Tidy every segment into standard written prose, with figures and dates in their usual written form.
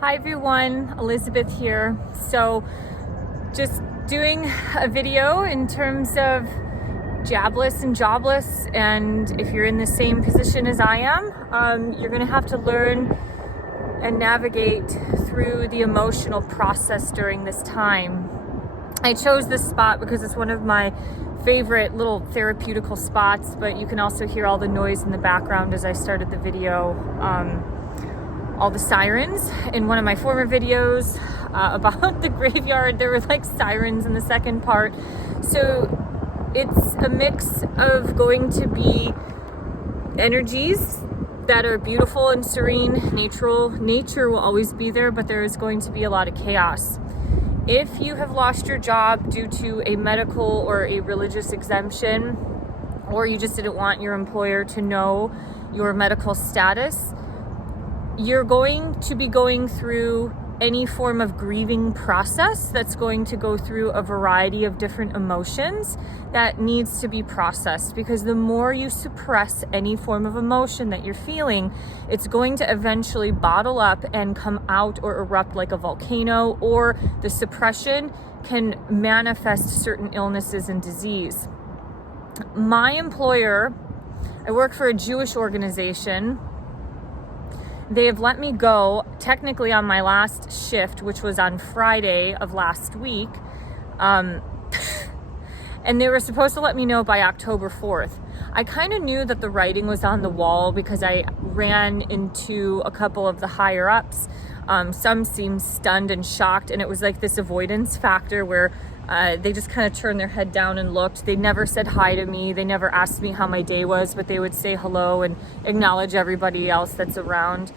Hi everyone, Elizabeth here. So just doing a video in terms of jabless and jobless, and if you're in the same position as I am, you're gonna have to learn and navigate through the emotional process during this time. I chose this spot because it's one of my favorite little therapeutical spots, but you can also hear all the noise in the background as I started the video. All the sirens. In one of my former videos about the graveyard, there were like sirens in the second part. So it's a mix of going to be energies that are beautiful and serene, natural. Nature will always be there, but there is going to be a lot of chaos. If you have lost your job due to a medical or a religious exemption, or you just didn't want your employer to know your medical status, you're going to be going through any form of grieving process that's going to go through a variety of different emotions that needs to be processed, because the more you suppress any form of emotion that you're feeling, it's going to eventually bottle up and come out or erupt like a volcano, or the suppression can manifest certain illnesses and disease. My employer, I work for a Jewish organization. They have let me go technically on my last shift, which was on Friday of last week. And they were supposed to let me know by October 4th. I kind of knew that the writing was on the wall because I ran into a couple of the higher ups. Some seemed stunned and shocked, and it was like this avoidance factor where they just kind of turned their head down and looked. They never said hi to me. They never asked me how my day was, but they would say hello and acknowledge everybody else that's around.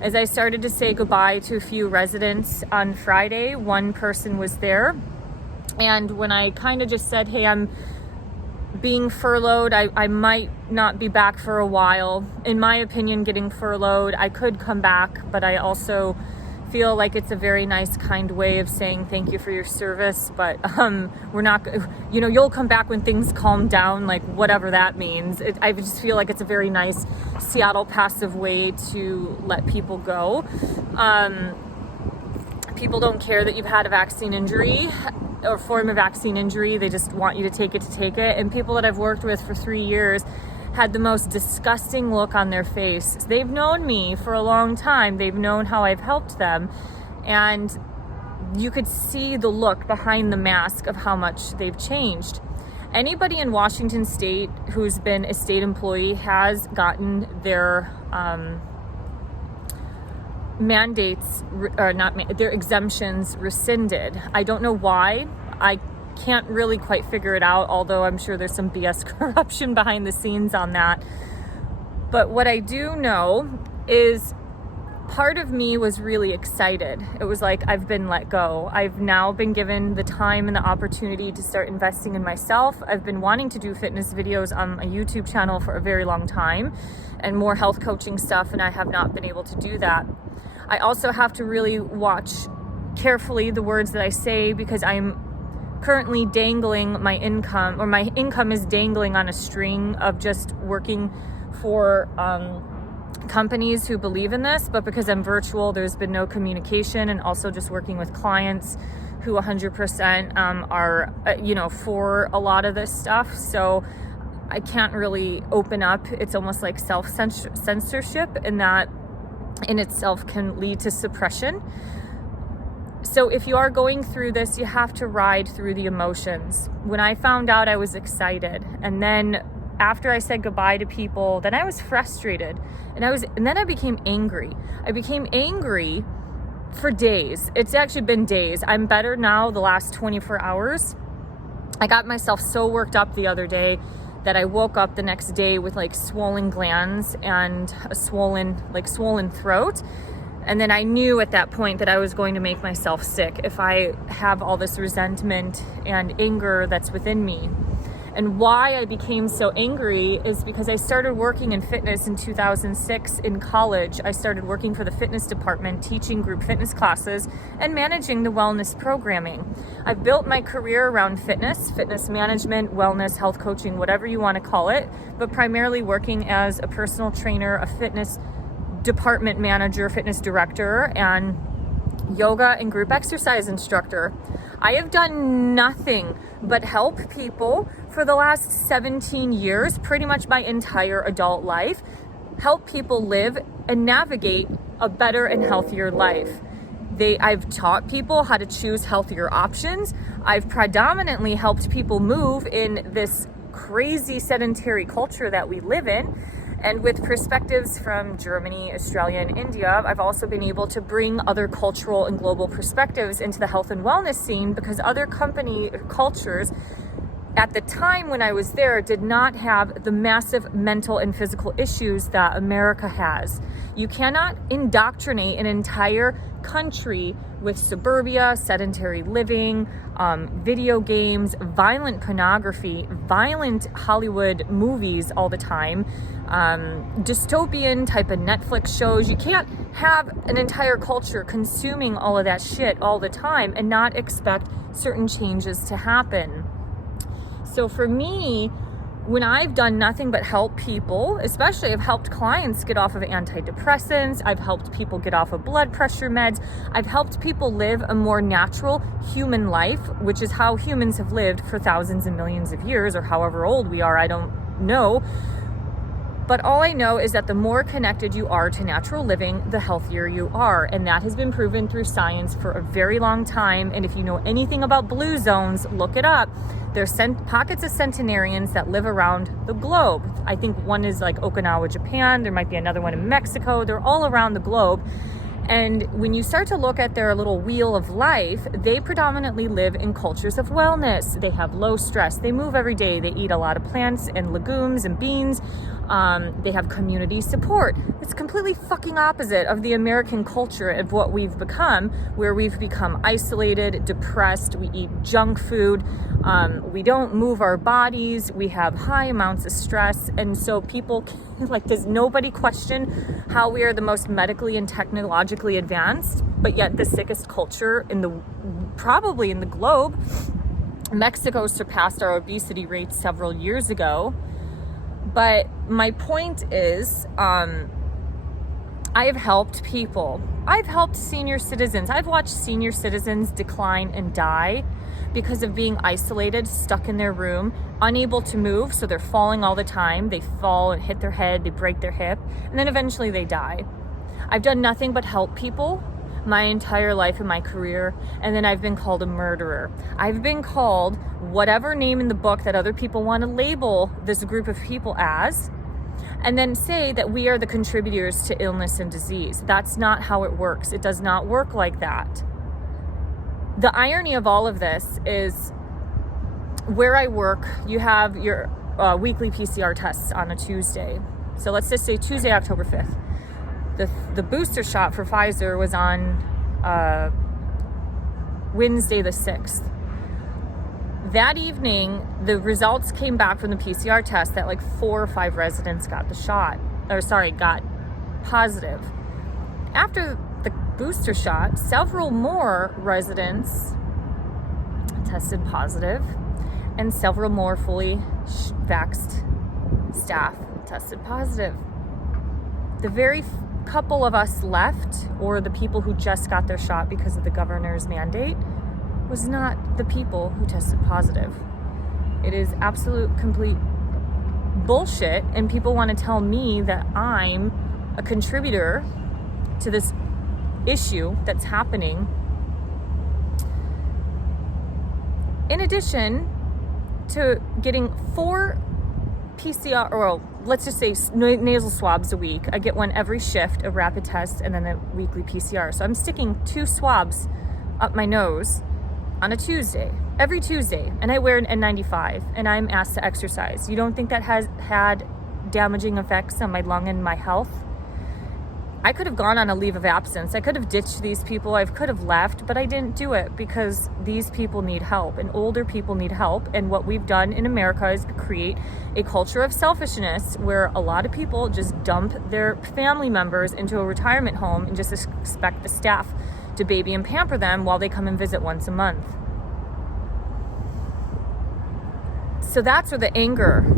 As I started to say goodbye to a few residents on Friday, one person was there. And when I kind of just said, hey, I'm being furloughed, I might not be back for a while. In my opinion, getting furloughed, I could come back, but I also feel like it's a very nice, kind way of saying thank you for your service, but we're not, you'll come back when things calm down, like whatever that means. I just feel like it's a very nice Seattle passive way to let people go. People don't care that you've had a vaccine injury or form of vaccine injury. They just want you to take it. And people that I've worked with for 3 years had the most disgusting look on their face. They've known me for a long time. They've known how I've helped them. And you could see the look behind the mask of how much they've changed. Anybody in Washington State who's been a state employee has gotten their mandates, or not, their exemptions rescinded. I don't know why. I can't really quite figure it out, although I'm sure there's some BS corruption behind the scenes on that. But what I do know is part of me was really excited. It was like, I've been let go. I've now been given the time and the opportunity to start investing in myself. I've been wanting to do fitness videos on my YouTube channel for a very long time, and more health coaching stuff, and I have not been able to do that. I also have to really watch carefully the words that I say, because I'm currently dangling my income, or my income is dangling on a string of just working for companies who believe in this, but because I'm virtual, there's been no communication, and also just working with clients who 100% are for a lot of this stuff. So I can't really open up. It's almost like self-censorship, and that in itself can lead to suppression. So if you are going through this, you have to ride through the emotions. When I found out, I was excited. And then after I said goodbye to people, then I was frustrated. And then I became angry. I became angry for days. It's actually been days. I'm better now the last 24 hours. I got myself so worked up the other day that I woke up the next day with like swollen glands and a swollen throat. And then I knew at that point that I was going to make myself sick if I have all this resentment and anger that's within me. And why I became so angry is because I started working in fitness in 2006 in college. I started working for the fitness department, teaching group fitness classes and managing the wellness programming. I've built my career around fitness management, wellness, health coaching, whatever you want to call it, but primarily working as a personal trainer, a fitness department manager, fitness director, and yoga and group exercise instructor. I have done nothing but help people for the last 17 years, pretty much my entire adult life, help people live and navigate a better and healthier life. I've taught people how to choose healthier options. I've predominantly helped people move in this crazy sedentary culture that we live in. And with perspectives from Germany, Australia, and India, I've also been able to bring other cultural and global perspectives into the health and wellness scene, because other cultures at the time when I was there did not have the massive mental and physical issues that America has. You cannot indoctrinate an entire country with suburbia, sedentary living, video games, violent pornography, violent Hollywood movies all the time, dystopian type of Netflix shows. You can't have an entire culture consuming all of that shit all the time and not expect certain changes to happen. So for me, when I've done nothing but help people, especially I've helped clients get off of antidepressants, I've helped people get off of blood pressure meds, I've helped people live a more natural human life, which is how humans have lived for thousands and millions of years, or however old we are, I don't know. But all I know is that the more connected you are to natural living, the healthier you are. And that has been proven through science for a very long time. And if you know anything about blue zones, look it up. There's pockets of centenarians that live around the globe. I think one is like Okinawa, Japan. There might be another one in Mexico. They're all around the globe. And when you start to look at their little wheel of life, they predominantly live in cultures of wellness. They have low stress. They move every day. They eat a lot of plants and legumes and beans. They have community support. It's completely fucking opposite of the American culture of what we've become, where we've become isolated, depressed. We eat junk food. We don't move our bodies. We have high amounts of stress. And so people, does nobody question how we are the most medically and technologically advanced, but yet the sickest culture probably in the globe? Mexico surpassed our obesity rates several years ago. But my point is, I have helped people. I've helped senior citizens. I've watched senior citizens decline and die because of being isolated, stuck in their room, unable to move. So they're falling all the time. They fall and hit their head, they break their hip, and then eventually they die. I've done nothing but help people my entire life in my career, and then I've been called a murderer. I've been called whatever name in the book that other people want to label this group of people as, and then say that we are the contributors to illness and disease. That's not how it works. It does not work like that. The irony of all of this is, where I work, you have your weekly PCR tests on a Tuesday. So let's just say Tuesday, October 5th. The booster shot for Pfizer was on Wednesday the 6th. That evening, the results came back from the PCR test that 4 or 5 residents got positive. After the booster shot, several more residents tested positive, and several more fully vaxxed staff tested positive. The very couple of us left, or the people who just got their shot because of the governor's mandate, was not the people who tested positive. It is absolute complete bullshit, and people want to tell me that I'm a contributor to this issue that's happening. In addition to getting 4 PCR, or let's just say nasal swabs a week. I get one every shift, a rapid test, and then a weekly PCR. So I'm sticking 2 swabs up my nose on a Tuesday, every Tuesday, and I wear an N95, and I'm asked to exercise. You don't think that has had damaging effects on my lung and my health? I could have gone on a leave of absence. I could have ditched these people. I could have left, but I didn't do it because these people need help, and older people need help. And what we've done in America is create a culture of selfishness where a lot of people just dump their family members into a retirement home and just expect the staff to baby and pamper them while they come and visit once a month. So that's where the anger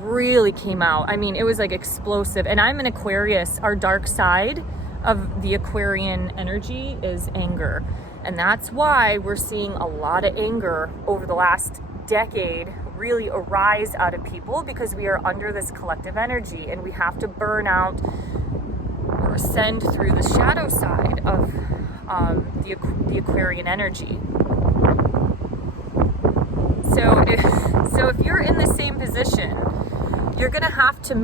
really came out. I mean, it was explosive. And I'm an Aquarius. Our dark side of the Aquarian energy is anger. And that's why we're seeing a lot of anger over the last decade really arise out of people, because we are under this collective energy and we have to burn out or ascend through the shadow side of the Aquarian energy. So if you're in the same position, you're gonna have to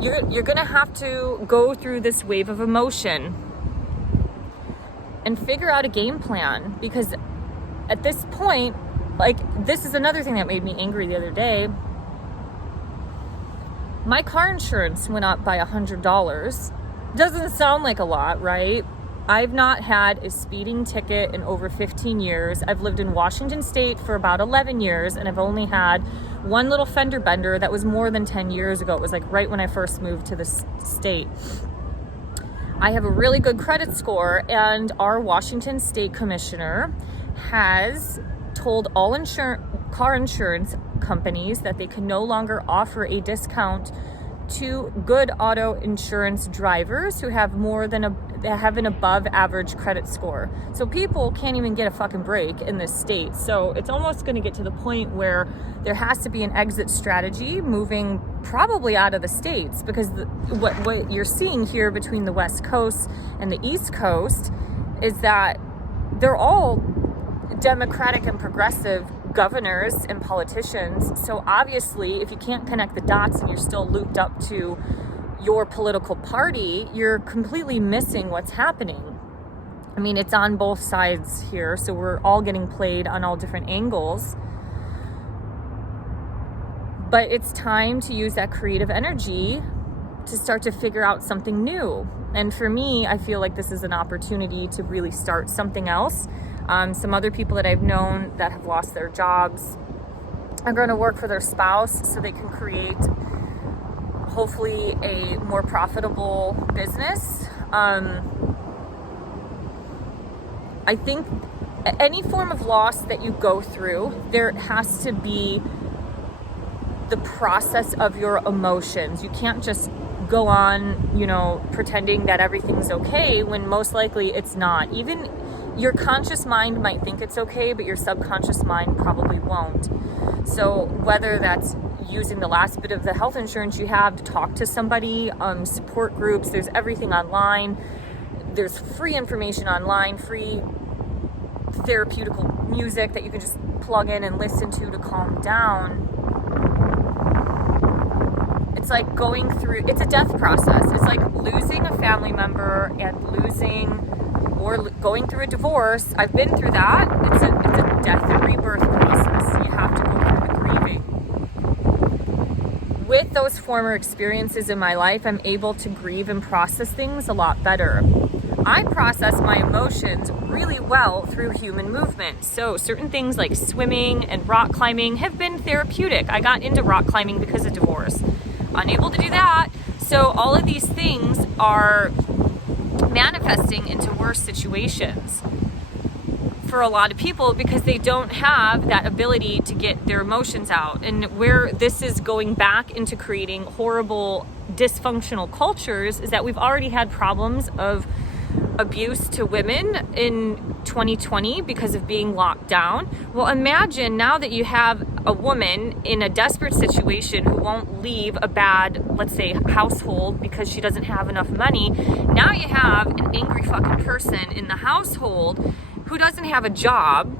you're gonna have to go through this wave of emotion and figure out a game plan, because at this point, like, this is another thing that made me angry the other day. My car insurance went up by $100. Doesn't sound like a lot, right? I've not had a speeding ticket in over 15 years. I've lived in Washington State for about 11 years, and I've only had one little fender bender that was more than 10 years ago. It was like right when I first moved to this state. I have a really good credit score, and our Washington State Commissioner has told all car insurance companies that they can no longer offer a discount to good auto insurance drivers who have an above average credit score. So people can't even get a fucking break in this state. So it's almost going to get to the point where there has to be an exit strategy moving probably out of the states, because what you're seeing here between the West Coast and the East Coast is that they're all Democratic and progressive governors and politicians. So obviously, if you can't connect the dots and you're still looped up to your political party, you're completely missing what's happening. I mean, it's on both sides here, so we're all getting played on all different angles. But it's time to use that creative energy to start to figure out something new. And for me, I feel like this is an opportunity to really start something else. Some other people that I've known that have lost their jobs are going to work for their spouse so they can create hopefully a more profitable business. I think any form of loss that you go through, there has to be the process of your emotions. You can't just go on, pretending that everything's okay when most likely it's not. Even your conscious mind might think it's okay, but your subconscious mind probably won't. So whether that's using the last bit of the health insurance you have to talk to somebody, support groups, there's everything online. There's free information online, free therapeutical music that you can just plug in and listen to calm down. It's like it's a death process. It's like losing a family member and going through a divorce. I've been through that. It's a death and rebirth process. You have to go through the grieving. With those former experiences in my life, I'm able to grieve and process things a lot better. I process my emotions really well through human movement. So certain things like swimming and rock climbing have been therapeutic. I got into rock climbing because of divorce. Unable to do that. So all of these things are manifesting into worse situations for a lot of people because they don't have that ability to get their emotions out. And where this is going back into creating horrible dysfunctional cultures is that we've already had problems of abuse to women in 2020 because of being locked down. Well, imagine now that you have a woman in a desperate situation who won't leave a bad, let's say, household because she doesn't have enough money. Now you have an angry fucking person in the household who doesn't have a job,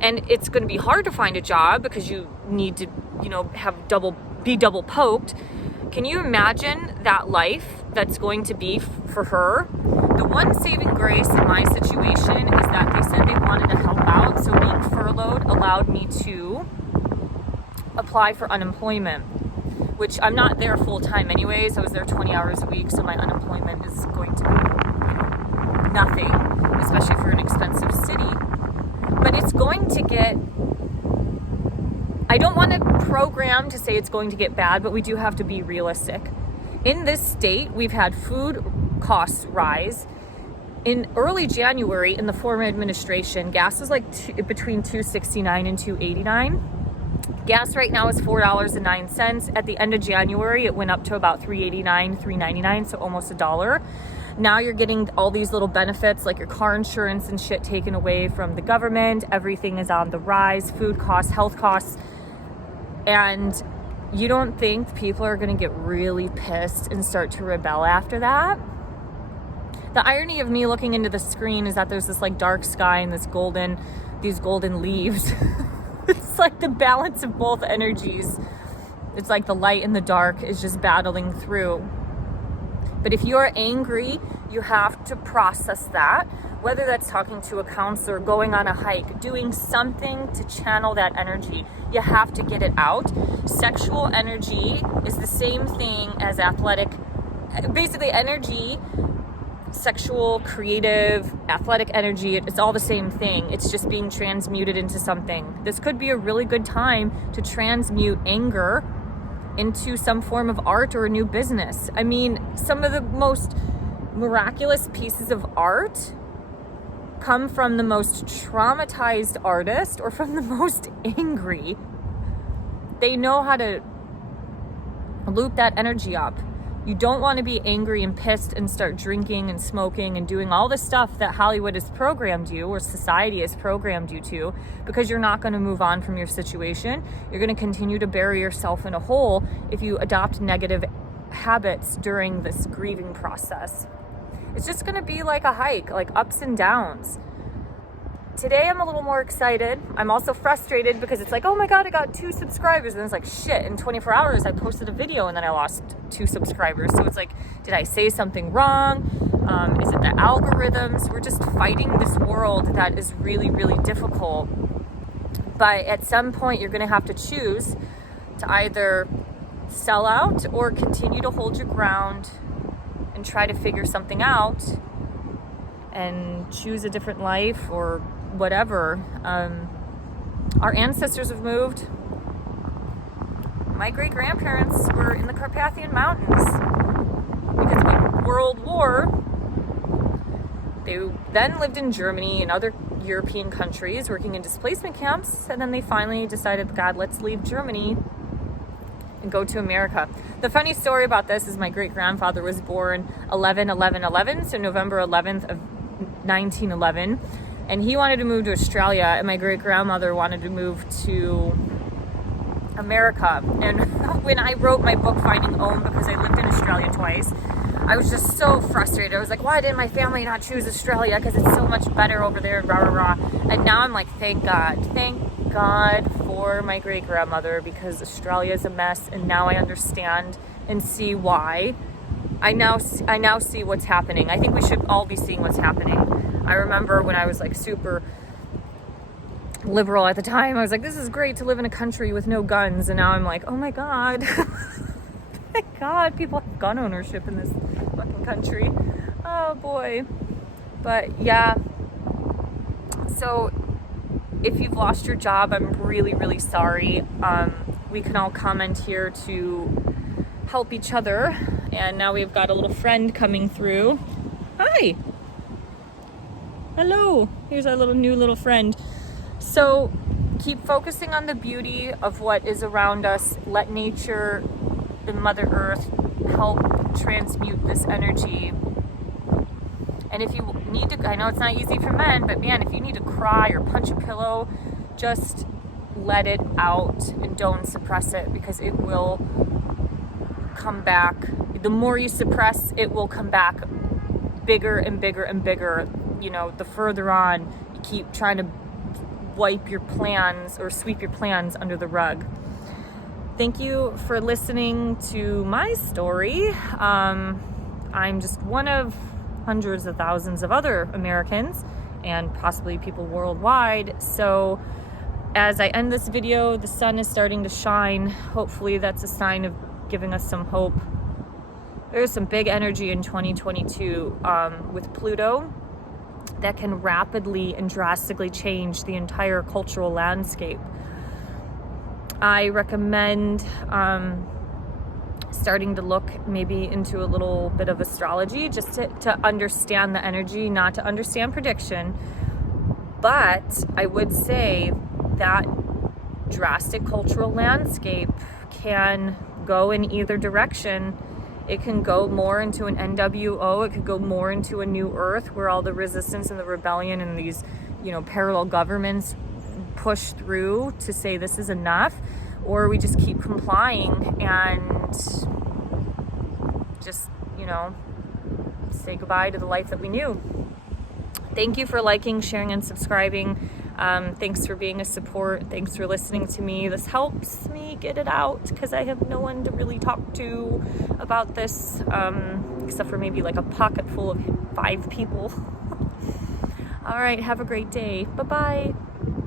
and it's going to be hard to find a job because you need to, be double poked. Can you imagine that life that's going to be for her? The one saving grace in my situation is that they said they wanted to help out, so being furloughed allowed me to apply for unemployment, which I'm not there full time anyways. I was there 20 hours a week, so my unemployment is going to be nothing, especially for an expensive city. But it's going to get, I don't want to program to say it's going to get bad, but we do have to be realistic. In this state, we've had food costs rise. In early January, in the former administration, gas was like between $2.69 and $2.89. Gas right now is $4.09. At the end of January, it went up to about $3.89, $3.99, so almost $1. Now you're getting all these little benefits like your car insurance and shit taken away from the government. Everything is on the rise, food costs, health costs. And you don't think people are going to get really pissed and start to rebel after that? The irony of me looking into the screen is that there's this like dark sky and these golden leaves. It's like the balance of both energies. It's like the light and the dark is just battling through. But if you're angry, you have to process that, whether that's talking to a counselor, going on a hike, doing something to channel that energy. You have to get it out. Sexual energy is the same thing as athletic. Basically, energy, sexual, creative, athletic energy, it's all the same thing. It's just being transmuted into something. This could be a really good time to transmute anger into some form of art or a new business. I mean, some of the most miraculous pieces of art come from the most traumatized artist or from the most angry. They know how to loop that energy up. You don't want to be angry and pissed and start drinking and smoking and doing all the stuff that Hollywood has programmed you or society has programmed you to, because you're not going to move on from your situation. You're going to continue to bury yourself in a hole if you adopt negative habits during this grieving process. It's just going to be like a hike, like ups and downs. Today I'm a little more excited. I'm also frustrated because it's like, oh my God, I got 2 subscribers. And it's like, shit, in 24 hours I posted a video and then I lost 2 subscribers. So it's like, did I say something wrong? Is it the algorithms? We're just fighting this world that is really, really difficult. But at some point you're gonna have to choose to either sell out or continue to hold your ground and try to figure something out and choose a different life or whatever. Our ancestors have moved. My great-grandparents were in the Carpathian Mountains because of a world war. They then lived in Germany and other European countries working in displacement camps, and then they finally decided, God, let's leave Germany and go to America. The funny story about this is my great-grandfather was born 11/11/11, so November 11th of 1911, and he wanted to move to Australia, and my great-grandmother wanted to move to America. And when I wrote my book Finding Home, because I lived in Australia twice, I was just so frustrated. I was like, why didn't my family not choose Australia? Because it's so much better over there, rah, rah, rah. And now I'm like, thank God for my great-grandmother, because Australia is a mess, and now I understand and see why. I now see what's happening. I think we should all be seeing what's happening. I remember when I was like super liberal at the time, I was like, this is great to live in a country with no guns. And now I'm like, oh my God. Thank God people have gun ownership in this fucking country. Oh boy. But yeah. So if you've lost your job, I'm really, really sorry. We can all comment here to help each other. And now we've got a little friend coming through. Hi. Hello. Here's our new little friend. So keep focusing on the beauty of what is around us. Let nature and Mother Earth help transmute this energy. And if you need to, I know it's not easy for men, but man, if you need to cry or punch a pillow, just let it out and don't suppress it, because it will come back. The more you suppress, it will come back bigger and bigger and bigger. You know, the further on you keep trying to wipe your plans or sweep your plans under the rug. Thank you for listening to my story. I'm just one of hundreds of thousands of other Americans and possibly people worldwide. So as I end this video, the sun is starting to shine. Hopefully that's a sign of giving us some hope. There's some big energy in 2022 with Pluto that can rapidly and drastically change the entire cultural landscape. I recommend starting to look maybe into a little bit of astrology, just to understand the energy, not to understand prediction. But I would say that drastic cultural landscape can go in either direction. It can go more into an NWO. It could go more into a new earth where all the resistance and the rebellion and these, parallel governments push through to say this is enough, or we just keep complying and just, say goodbye to the life that we knew. Thank you for liking, sharing, and subscribing. Thanks for being a support. Thanks for listening to me. This helps me get it out because I have no one to really talk to about this, except for maybe like a pocket full of 5 people. All right, have a great day. Bye-bye.